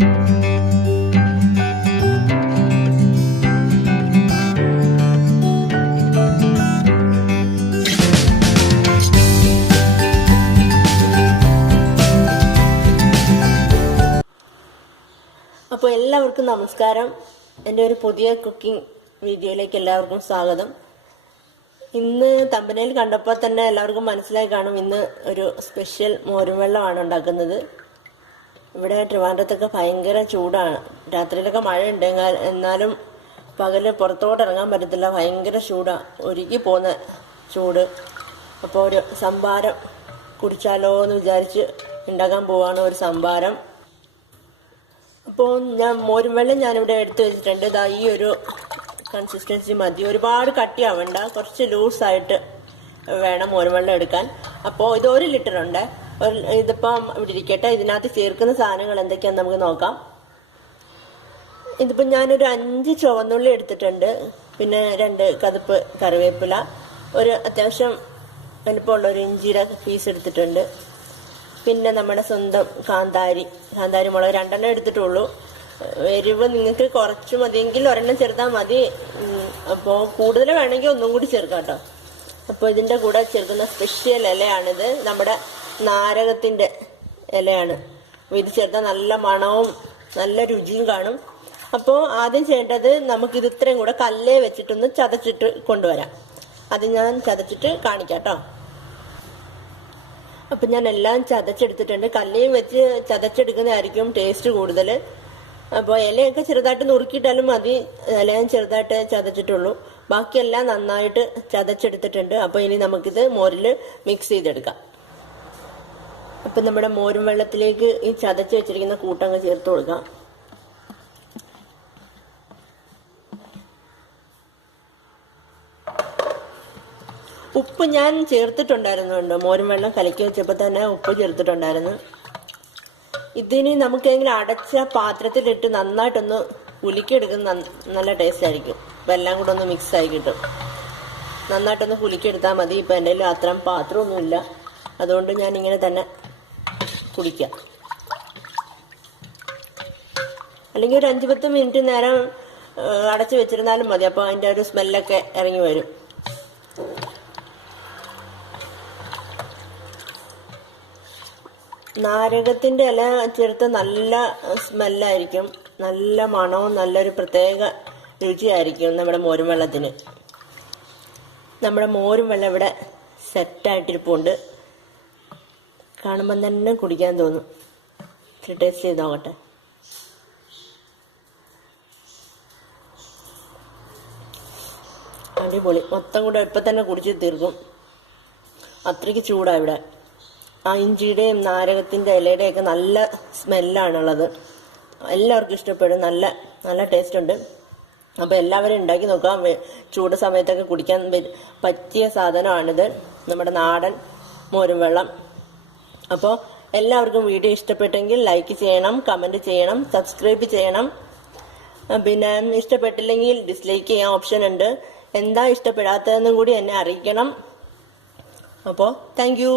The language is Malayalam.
അപ്പോൾ എല്ലാവർക്കും നമസ്കാരം. എൻ്റെ ഒരു പുതിയ കുക്കിംഗ് വീഡിയോയിലേക്ക് എല്ലാവർക്കും സ്വാഗതം. ഇന്ന് തമ്പനയിൽ കണ്ടപ്പോൾ തന്നെ എല്ലാവർക്കും മനസ്സിലായി കാണും, ഇന്ന് ഒരു സ്പെഷ്യൽ മോരും വെള്ളമാണ് ഉണ്ടാക്കുന്നത്. ഇവിടെ ട്രിവാൻഡ്രത്തൊക്കെ ഭയങ്കര ചൂടാണ്. രാത്രിയിലൊക്കെ മഴയുണ്ട്, എന്നാലും പകല് പുറത്തോട്ട് ഇറങ്ങാൻ പറ്റത്തില്ല. ഭയങ്കര ചൂടാണ്, ഒരുക്കി പോകുന്ന ചൂട്. അപ്പോൾ ഒരു സംഭാരം കുടിച്ചാലോ എന്ന് വിചാരിച്ച് ഉണ്ടാക്കാൻ പോവാണ് ഒരു സംഭാരം. അപ്പോൾ ഞാൻ മോരും വെള്ളം ഞാനിവിടെ എടുത്തു വെച്ചിട്ടുണ്ട്. ഇതാ ഈ ഒരു കൺസിസ്റ്റൻസി മതി, ഒരുപാട് കട്ടിയാവണ്ട, കുറച്ച് ലൂസായിട്ട് വേണം മോരും വെള്ളം എടുക്കാൻ. അപ്പോൾ ഇത് 1 ലിറ്റർ ഉണ്ട്. ഇതിപ്പം ഇവിടെ ഇരിക്കട്ടെ. ഇതിനകത്ത് ചേർക്കുന്ന സാധനങ്ങൾ എന്തൊക്കെയാണെന്ന് നമുക്ക് നോക്കാം. ഇതിപ്പോൾ ഞാനൊരു 5 ചുവന്നുള്ളി എടുത്തിട്ടുണ്ട്, പിന്നെ 2 കതുപ്പ് കറിവേപ്പില, ഒരു അത്യാവശ്യം വലുപ്പമുള്ള ഒരു ഇഞ്ചിയുടെ പീസ് എടുത്തിട്ടുണ്ട്, പിന്നെ നമ്മുടെ സ്വന്തം കാന്താരി മുളക് 2 എടുത്തിട്ടുള്ളൂ. എരിവ് നിങ്ങൾക്ക് കുറച്ച് മതിയെങ്കിൽ 1 ചേർത്താൽ മതി. അപ്പോൾ കൂടുതൽ വേണമെങ്കിൽ ഒന്നും കൂടി ചേർക്കാം കേട്ടോ. അപ്പോൾ ഇതിൻ്റെ കൂടെ ചേർക്കുന്ന സ്പെഷ്യൽ ഇലയാണിത്, നമ്മുടെ നാരകത്തിൻ്റെ ഇലയാണ്. ഇത് ചേർത്താൽ നല്ല മണവും നല്ല രുചിയും കാണും. അപ്പോൾ ആദ്യം ചെയ്യേണ്ടത് നമുക്കിത് ഇത്രയും കൂടെ കല്ലേ വെച്ചിട്ടൊന്ന് ചതച്ചിട്ട് കൊണ്ടുവരാം. അത് ഞാൻ ചതച്ചിട്ട് കാണിക്കാം കേട്ടോ. അപ്പം ഞാൻ എല്ലാം ചതച്ചെടുത്തിട്ടുണ്ട്. കല്ലിയും വെച്ച് ചതച്ചെടുക്കുന്നതായിരിക്കും ടേസ്റ്റ് കൂടുതൽ. അപ്പോൾ ഇലയൊക്കെ ചെറുതായിട്ട് നുറുക്കിയിട്ടാലും മതി. ഇല ഞാൻ ചെറുതായിട്ട് ചതച്ചിട്ടുള്ളൂ, ബാക്കിയെല്ലാം നന്നായിട്ട് ചതച്ചെടുത്തിട്ടുണ്ട്. അപ്പോൾ ഇനി നമുക്കിത് മോരിൽ മിക്സ് ചെയ്തെടുക്കാം. അപ്പം നമ്മുടെ മോരും വെള്ളത്തിലേക്ക് ഈ ചതച്ച് വെച്ചിരിക്കുന്ന കൂട്ടങ്ങ് ചേർത്ത് കൊടുക്കാം. ഉപ്പ് ഞാൻ ചേർത്തിട്ടുണ്ടായിരുന്നു, മോരും വെള്ളം കലക്കി വെച്ചപ്പോൾ തന്നെ ഉപ്പ് ചേർത്തിട്ടുണ്ടായിരുന്നു. ഇതിന് നമുക്കെങ്കിലും അടച്ച പാത്രത്തിലിട്ട് നന്നായിട്ടൊന്ന് കുലുക്കിയെടുക്കുന്ന നല്ല ടേസ്റ്റ് ആയിരിക്കും. അപ്പം എല്ലാം കൂടെ ഒന്ന് മിക്സ് ആയി കിട്ടും. നന്നായിട്ടൊന്ന് കുലുക്കിയെടുത്താൽ മതി. ഇപ്പം എൻ്റെ കയ്യിൽ അത്രയും പാത്രമൊന്നുമില്ല, അതുകൊണ്ട് ഞാൻ ഇങ്ങനെ തന്നെ കുടിക്കാം. അല്ലെങ്കിൽ ഒരു 5-10 മിനിറ്റ് നേരം അടച്ചു വെച്ചിരുന്നാലും മതി. അപ്പോൾ അതിൻ്റെ ഒരു സ്മെല്ലൊക്കെ ഇറങ്ങി വരും. നാരകത്തിൻ്റെ ഇല ചേർത്ത് നല്ല സ്മെല്ലായിരിക്കും, നല്ല മണവും നല്ലൊരു പ്രത്യേക രുചിയായിരിക്കും നമ്മുടെ മോരും വെള്ളത്തിന്. നമ്മുടെ മോരും വെള്ളം ഇവിടെ സെറ്റായിട്ടിരിപ്പുണ്ട്. കാണുമ്പം തന്നെ കുടിക്കാൻ തോന്നും. ടേസ്റ്റ് ചെയ്ത് നോക്കട്ടെ. അടിപൊളി. മൊത്തം കൂടെ ഇപ്പം തന്നെ കുടിച്ച് തീർക്കും, അത്രയ്ക്ക് ചൂടാണ് ഇവിടെ. ആ ഇഞ്ചിയുടെയും നാരകത്തിൻ്റെ ഇലയുടെയൊക്കെ നല്ല സ്മെല്ലാണുള്ളത്. എല്ലാവർക്കും ഇഷ്ടപ്പെടും, നല്ല നല്ല ടേസ്റ്റ് ഉണ്ട്. അപ്പോൾ എല്ലാവരും ഉണ്ടാക്കി നോക്കാം. ചൂട് സമയത്തൊക്കെ കുടിക്കാൻ പറ്റിയ സാധനമാണിത്, നമ്മുടെ നാടൻ മോരും വെള്ളം. അപ്പോൾ എല്ലാവർക്കും വീഡിയോ ഇഷ്ടപ്പെട്ടെങ്കിൽ ലൈക്ക് ചെയ്യണം, കമൻറ്റ് ചെയ്യണം, സബ്സ്ക്രൈബ് ചെയ്യണം. പിന്നെ ഇഷ്ടപ്പെട്ടില്ലെങ്കിൽ ഡിസ്ലൈക്ക് ചെയ്യാൻ ഓപ്ഷൻ ഉണ്ട്. എന്താ ഇഷ്ടപ്പെടാത്തതെന്നും കൂടി എന്നെ അറിയിക്കണം. അപ്പോൾ താങ്ക് യു.